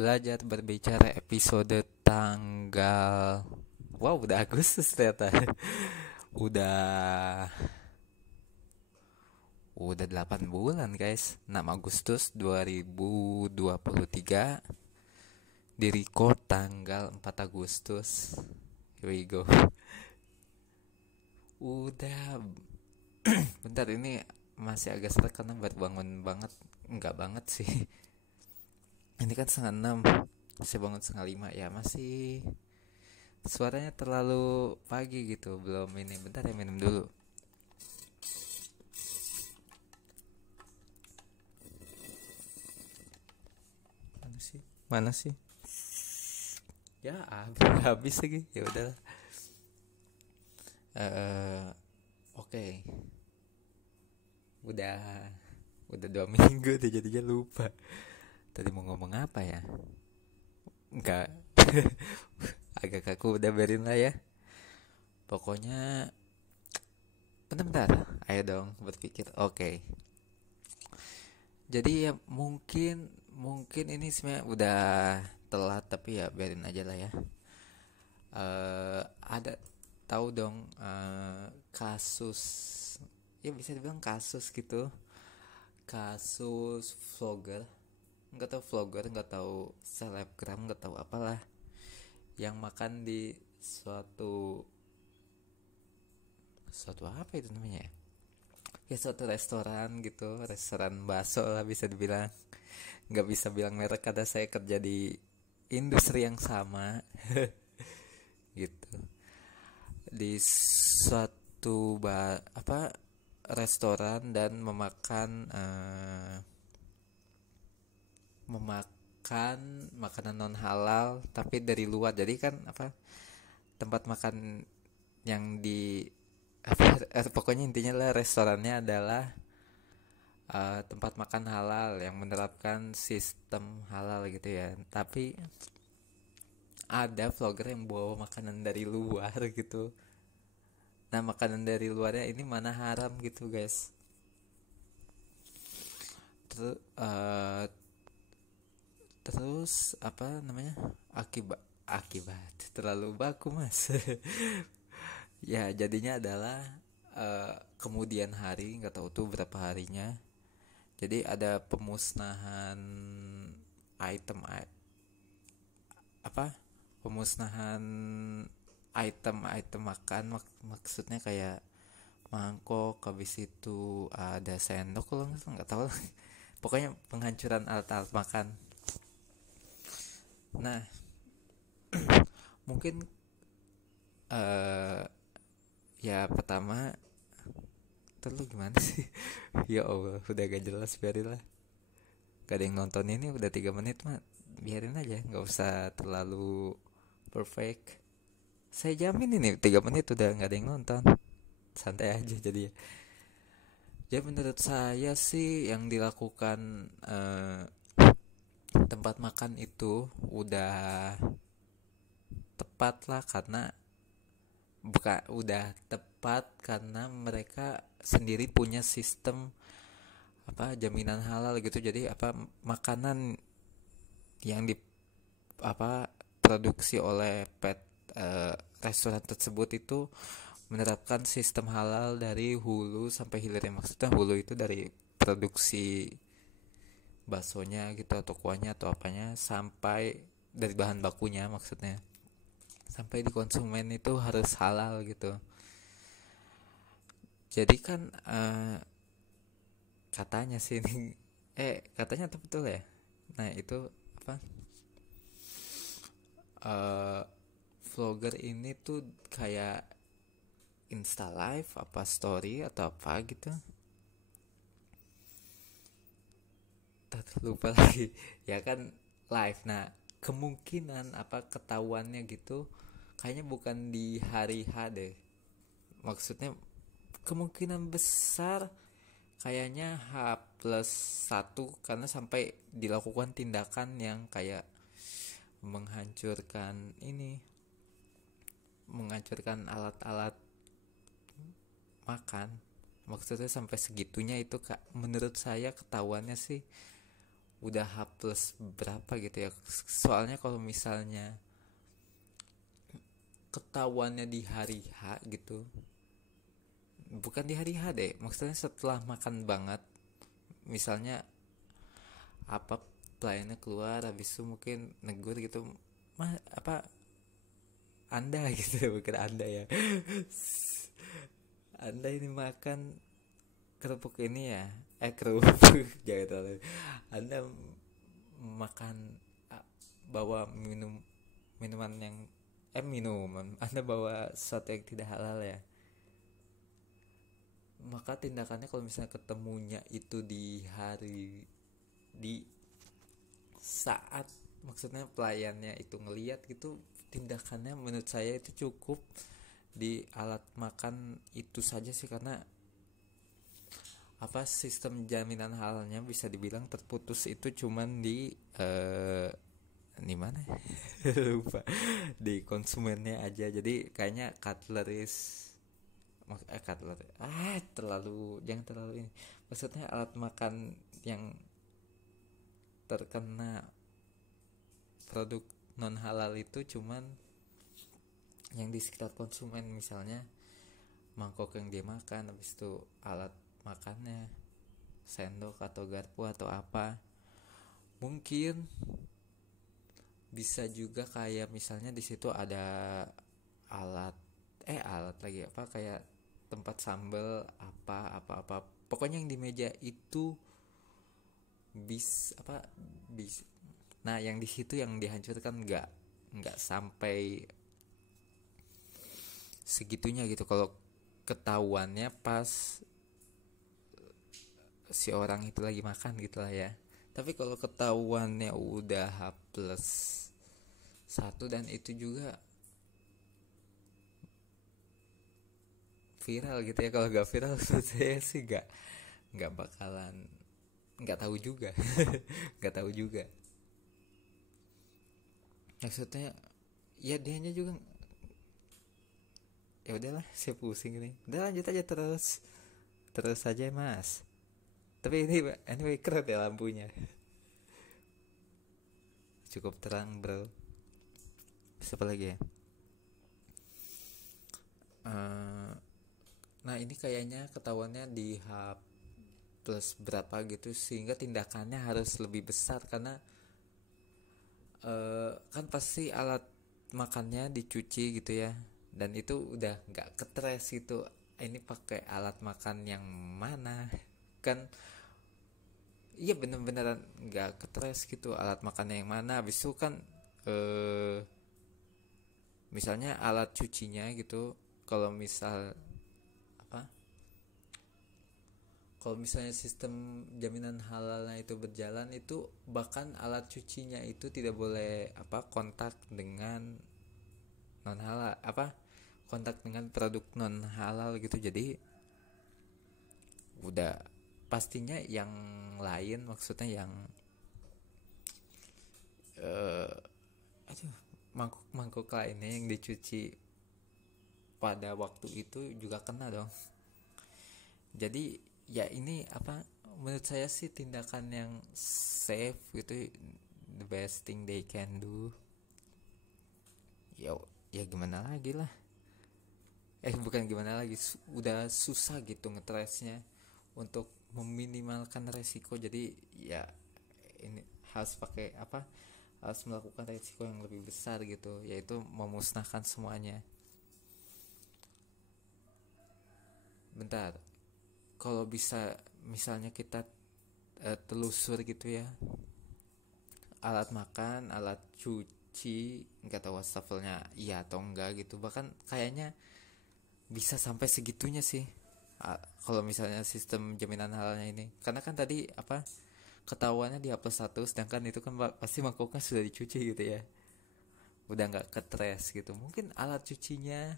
Belajar berbicara episode tanggal. Wow, udah Agustus ternyata. Udah udah 8 bulan, guys. 6 Agustus 2023. Di record tanggal 4 Agustus. Here we go. Udah bentar, ini masih agak serak karena baru bangun banget. Enggak banget sih. Ini kan setengah 6. Saya bangun setengah 5. Ya masih suaranya terlalu pagi gitu. Belum ini. Bentar ya, minum dulu. Mana sih? Ya, belum habis lagi. Ya udah. Oke. Udah 2 minggu deh, jadinya lupa. Tadi mau ngomong apa ya? Enggak. Agak kaku, udah biarin lah ya. Pokoknya bentar. Ayo dong berpikir. Oke. Jadi ya mungkin ini sebenarnya udah telat, tapi ya biarin aja lah ya. Ada tahu dong, kasus, ya bisa dibilang kasus gitu, kasus vlogger, nggak tahu selebgram, nggak tahu apalah, yang makan di suatu suatu apa itu namanya ya, ya suatu restoran gitu, restoran bakso lah bisa dibilang. Nggak bisa bilang merek karena saya kerja di industri yang sama. Gitu, di suatu restoran, dan memakan makanan non halal tapi dari luar. Jadi kan tempat makan yang di pokoknya intinya lah, restorannya adalah tempat makan halal yang menerapkan sistem halal gitu ya. Tapi ada vlogger yang bawa makanan dari luar gitu. Nah, makanan dari luarnya ini mana haram gitu, guys. Terus, terus apa namanya? Akibat terlalu baku, Mas. Ya, jadinya adalah kemudian hari, nggak tahu tuh berapa harinya. Jadi ada pemusnahan item apa? Pemusnahan item makan, maksudnya kayak mangkok, habis itu ada sendok, kalau nggak tahu. Pokoknya penghancuran alat-alat makan. Nah, mungkin eh ya pertama, terus gimana sih? Ya Allah, udah gak jelas, biarin lah. Gak ada yang nonton ini, udah 3 menit mah biarin aja, nggak usah terlalu perfect. Saya jamin ini 3 menit udah nggak ada yang nonton. Santai aja jadi ya. Ya menurut saya sih yang dilakukan tempat makan itu udah tepat lah, karena udah tepat karena mereka sendiri punya sistem jaminan halal gitu. Jadi makanan yang di produksi oleh restoran tersebut itu menerapkan sistem halal dari hulu sampai hilir. Maksudnya hulu itu dari produksi baksonya gitu, atau kuahnya atau apanya, sampai dari bahan bakunya, maksudnya sampai di konsumen itu harus halal gitu. Jadi kan katanya sih ini katanya itu betul ya. Nah, itu apa eh vlogger ini tuh kayak insta live apa story atau apa gitu, lupa lagi. Ya kan live. Nah, kemungkinan ketahuannya gitu kayaknya bukan di hari H deh. Maksudnya kemungkinan besar kayaknya H+1, karena sampai dilakukan tindakan yang kayak menghancurkan alat-alat makan. Maksudnya sampai segitunya itu, Kak. Menurut saya ketahuannya sih udah H plus berapa gitu ya. Soalnya kalau misalnya ketahuannya di hari H gitu, bukan di hari H deh, maksudnya setelah makan banget, misalnya apa pelayannya keluar habis itu mungkin negur gitu, mah apa anda gitu, bukan anda ya, anda ini makan kerupuk ini ya, kerupuk jangan terlalu, anda makan, bawa minuman yang minuman, anda bawa sesuatu yang tidak halal ya, maka tindakannya kalau misalnya ketemunya itu di hari, di saat maksudnya pelayannya itu ngeliat gitu, tindakannya menurut saya itu cukup di alat makan itu saja sih, karena apa sistem jaminan halalnya bisa dibilang terputus itu cuman di mana ya? Lupa, di konsumennya aja. Jadi kayaknya cutleries, cutlery terlalu, jangan terlalu ini, maksudnya alat makan yang terkena produk non halal itu cuman yang di sekitar konsumen, misalnya mangkok yang dia makan, habis itu alat makannya, sendok atau garpu atau apa. Mungkin bisa juga kayak misalnya di situ ada alat alat lagi apa, kayak tempat sambal apa pokoknya yang di meja itu bis, nah yang di situ yang dihancurkan nggak sampai segitunya gitu kalau ketahuannya pas si orang itu lagi makan gitu lah ya. Tapi kalau ketahuannya udah H plus 1 dan itu juga viral gitu ya, kalau gak viral saya sih nggak bakalan, nggak tahu juga nggak tahu juga maksudnya, ya dianya juga, ya udahlah saya pusing ini, udah lanjut aja terus aja mas. Tapi ini anyway keren ya lampunya, cukup terang bro. Siapa lagi ya? Nah ini kayaknya ketahuannya di H plus berapa gitu, sehingga tindakannya harus lebih besar karena kan pasti alat makannya dicuci gitu ya, dan itu udah nggak ketres gitu, ini pakai alat makan yang mana kan, iya bener-beneran nggak ketres gitu alat makannya yang mana. Habis itu kan misalnya alat cucinya gitu, kalau misal apa, kalau misalnya sistem jaminan halalnya itu berjalan, itu bahkan alat cucinya itu tidak boleh kontak dengan non halal, kontak dengan produk non halal gitu. Jadi udah pastinya yang lain, maksudnya yang mangkuk lainnya yang dicuci pada waktu itu juga kena dong. Jadi ya ini menurut saya sih tindakan yang safe gitu, the best thing they can do. Ya gimana lagi lah, bukan gimana lagi, udah susah gitu ngetresnya untuk meminimalkan resiko. Jadi ya ini harus pakai harus melakukan resiko yang lebih besar gitu, yaitu memusnahkan semuanya. Bentar, kalau bisa misalnya kita telusur gitu ya, alat makan, alat cuci, nggak tahu wastafelnya iya atau enggak gitu, bahkan kayaknya bisa sampai segitunya sih kalau misalnya sistem jaminan halalnya ini, karena kan tadi ketahuannya di H+1, sedangkan itu kan pasti mangkoknya sudah dicuci gitu ya, udah nggak ketres gitu. Mungkin alat cucinya,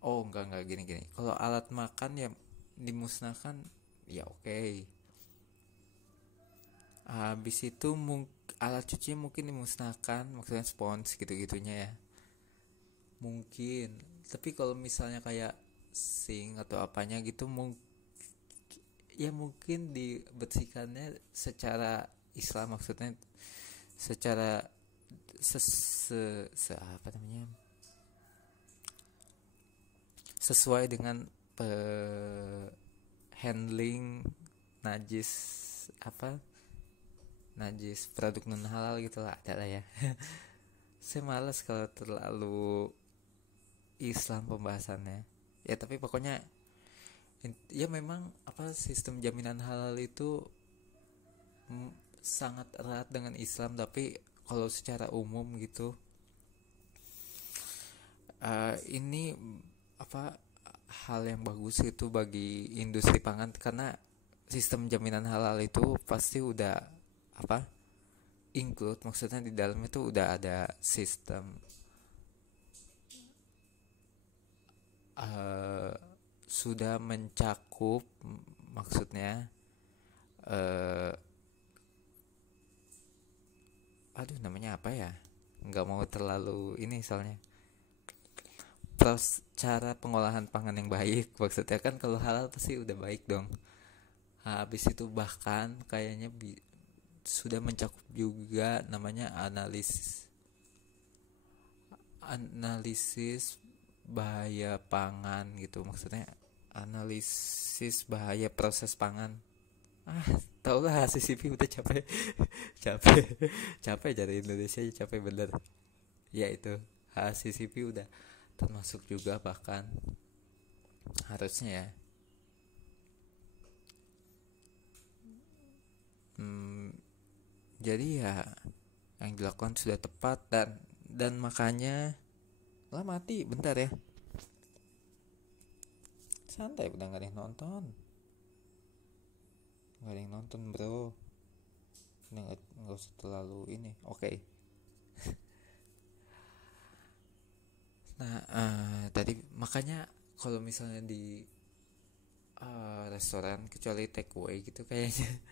enggak gini, kalau alat makan ya dimusnahkan ya oke. Habis itu alat cuci mungkin dimusnahkan, maksudnya spons gitu-gitunya ya mungkin. Tapi kalau misalnya kayak sink atau apanya gitu, ya mungkin dibersihkannya secara Islam, maksudnya secara apa namanya, sesuai dengan handling najis, apa, najis produk non halal gitu lah, ada lah ya. Saya malas kalau terlalu Islam pembahasannya ya, tapi pokoknya ya memang apa, sistem jaminan halal itu sangat erat dengan Islam, tapi kalau secara umum gitu ini apa, hal yang bagus itu bagi industri pangan, karena sistem jaminan halal itu pasti udah apa, include, maksudnya di dalam itu udah ada sistem sudah mencakup, maksudnya aduh namanya apa ya, nggak mau terlalu ini soalnya, cara pengolahan pangan yang baik, maksudnya kan kalau halal pasti udah baik dong. Habis itu bahkan kayaknya sudah mencakup juga namanya analisis bahaya pangan gitu, maksudnya analisis bahaya proses pangan. Tau lah, CCP udah capek. capek capek jadi Indonesia, capek bener ya itu. CCP udah termasuk juga bahkan, harusnya ya. Jadi ya yang dilakukan sudah tepat, dan makanya lah mati bentar ya, santai, udah nggak ada yang nonton, bro, nggak usah terlalu ini, oke. Nah tadi makanya kalau misalnya di restoran kecuali take away gitu kayaknya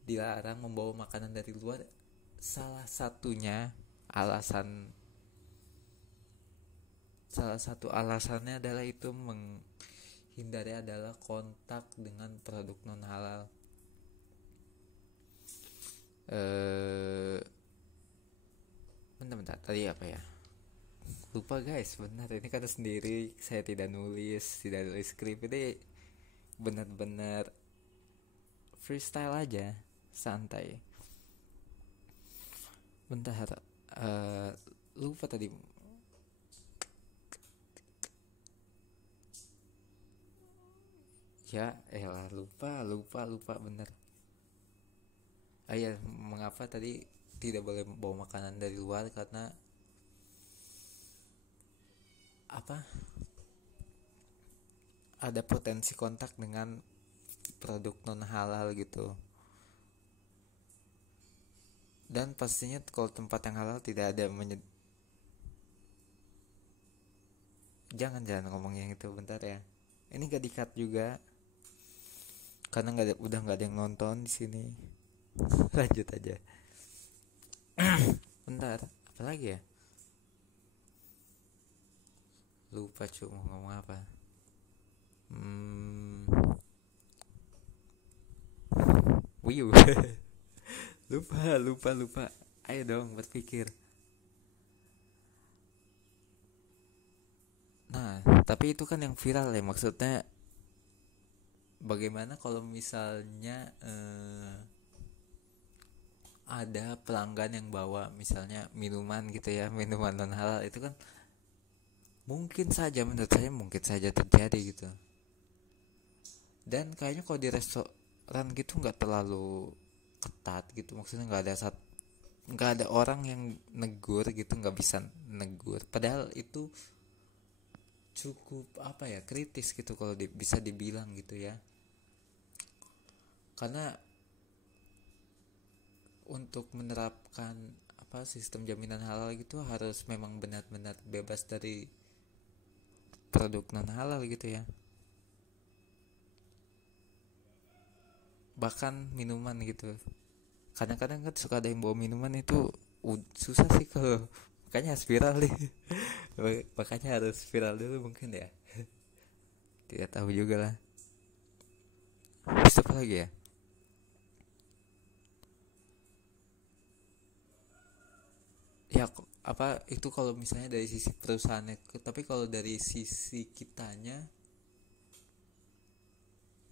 dilarang membawa makanan dari luar. Salah satu alasannya adalah itu menghindari adalah kontak dengan produk non halal. Bentar tadi apa ya, lupa guys, benar, ini kan sendiri, saya tidak nulis skrip, ini benar-benar freestyle aja, santai. Bentar, lupa tadi. Ya elah, lupa bener. Ya, mengapa tadi tidak boleh bawa makanan dari luar, karena apa, ada potensi kontak dengan produk non halal gitu. Dan pastinya kalau tempat yang halal tidak ada jangan ngomong yang itu, bentar ya. Ini gak di-cut juga karena udah nggak ada yang nonton di sini. Lanjut aja. Bentar, apa lagi ya? Lupa cu mau ngomong apa. Wiu. lupa. Ayo dong berpikir. Nah, tapi itu kan yang viral ya, maksudnya bagaimana kalau misalnya ada pelanggan yang bawa misalnya minuman gitu ya, minuman non halal, itu kan mungkin saja, menurut saya mungkin saja terjadi gitu. Dan kayaknya kalau di restoran gitu nggak terlalu ketat gitu, maksudnya nggak ada orang yang negur gitu, nggak bisa negur, padahal itu cukup apa ya, kritis gitu kalau bisa dibilang gitu ya. Karena untuk menerapkan apa sistem jaminan halal gitu harus memang benar-benar bebas dari produk non halal gitu ya. Bahkan minuman gitu, kadang-kadang kan suka ada yang bawa minuman itu susah sih kalau, makanya harus viral nih. Makanya harus viral dulu mungkin ya. Tidak tahu juga lah. Habis apa lagi ya? Ya apa itu kalau misalnya dari sisi perusahaannya, tapi kalau dari sisi kitanya,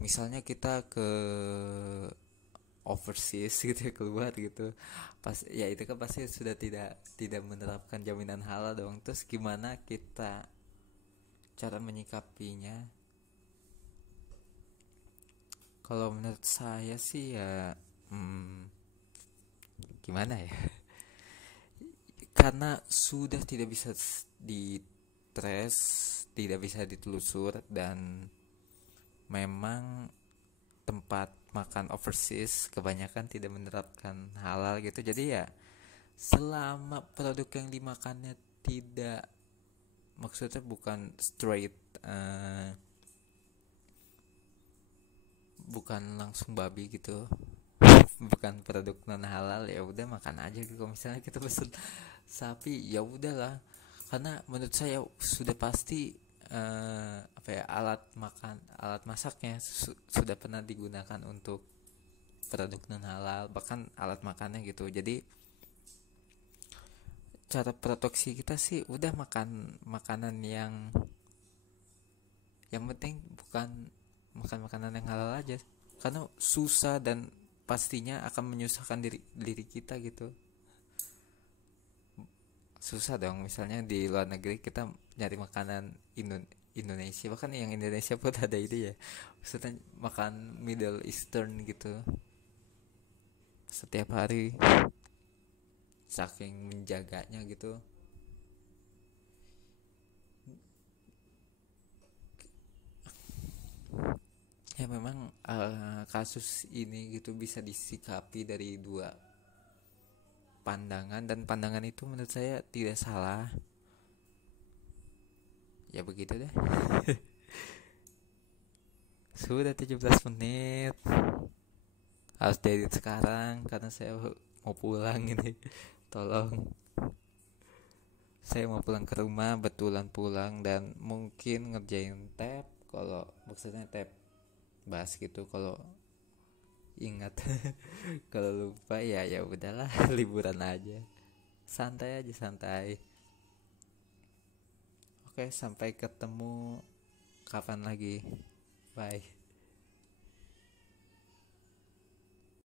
misalnya kita ke overseas gitu ya, keluar gitu, pas ya itu kan pasti sudah tidak menerapkan jaminan halal dong. Terus gimana kita cara menyikapinya? Kalau menurut saya sih ya, hmm, gimana ya, karena sudah tidak bisa ditres, tidak bisa ditelusur, dan memang tempat makan overseas kebanyakan tidak menerapkan halal gitu. Jadi ya selama produk yang dimakannya tidak, maksudnya bukan straight, eh, bukan langsung babi gitu, bukan produk non halal, ya udah makan aja gitu. Kalau misalnya kita pesen sapi ya udahlah, karena menurut saya sudah pasti, apa ya, alat makan, alat masaknya sudah pernah digunakan untuk produk non halal, bahkan alat makannya gitu. Jadi cara produksi kita sih udah makan makanan yang penting bukan makan makanan yang halal aja, karena susah dan pastinya akan menyusahkan diri kita gitu. Susah dong misalnya di luar negeri kita nyari makanan Indonesia, bahkan yang Indonesia pun ada ide ya, maksudnya makan Middle Eastern gitu setiap hari, saking menjaganya gitu. Ya memang, kasus ini gitu bisa disikapi dari dua pandangan, dan pandangan itu menurut saya tidak salah. Ya begitu deh. Sudah 17 menit. Harus diedit sekarang karena saya mau pulang ini. Tolong. Saya mau pulang ke rumah, betulan pulang, dan mungkin ngerjain tab, kalau maksudnya tab bahas gitu kalau ingat. Kalau lupa ya ya udahlah, liburan aja. Santai aja, santai. Oke, sampai ketemu kapan lagi. Bye.